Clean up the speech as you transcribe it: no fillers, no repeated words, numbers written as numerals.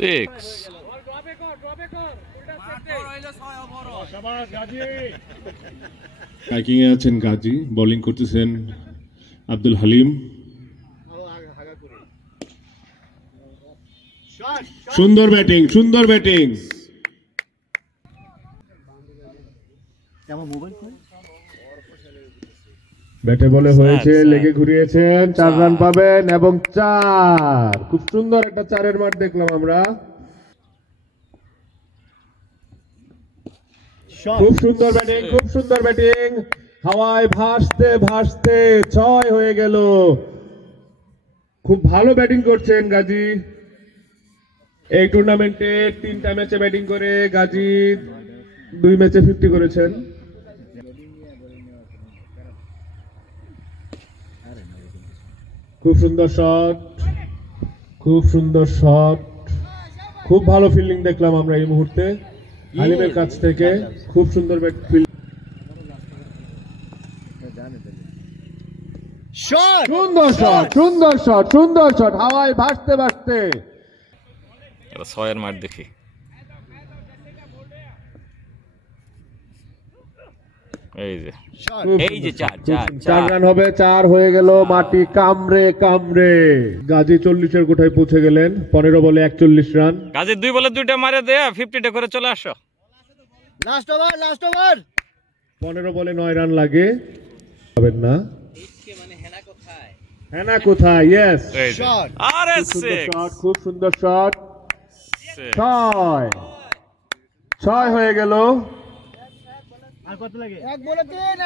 Six. Batting এ আছেন Gazi, bowling করতেছেন আব্দুল হালিম। সুন্দর ব্যাটিং, সুন্দর ব্যাটিং। ব্যাটে বলে হয়েছে, লেগে ঘুরিয়েছেন, 4 রান পাবেন এবং 4। খুব সুন্দর একটা 4-এর মাঠ দেখলাম আমরা। খুব সুন্দর ব্যাটিং, খুব সুন্দর ব্যাটিং। হাওয়ায় ভাসতে ভাসতে 6 হয়ে গেল। খুব ভালো ব্যাটিং করছেন গাজী। এই টুর্নামেন্টে 3টা ম্যাচে ব্যাটিং করে গাজী 2 ম্যাচে 50 করেছেন। খুব সুন্দর শট, খুব সুন্দর শট। খুব ভালো ফিল্ডিং দেখলাম আমরা এই মুহূর্তে হালিমের কাছ থেকে। খুব সুন্দর সুন্দর শট, সুন্দর শট, সুন্দর শট। হাওয়ায় ভাসতে ভাসতে 6-এর মাঠ দেখি। এই যে 4 রান হবে, 4 হয়ে গেল। মাটি কামড়ে কামড়ে গাজী 40-এর কোঠায় পৌঁছে গেলেন। 15 বলে 41 রান। গাজী 2 বলে 2টা মারে দেয়া 50টা করে চলে আসো। Last over, last over. 15 বলে 9 রান লাগে। পাবেন না। হেনা কোথায়? ইয়েস, আরে শট, খুব সুন্দর শট। 6 হয়ে গেল। আর কত লাগে? 1 বলে 3।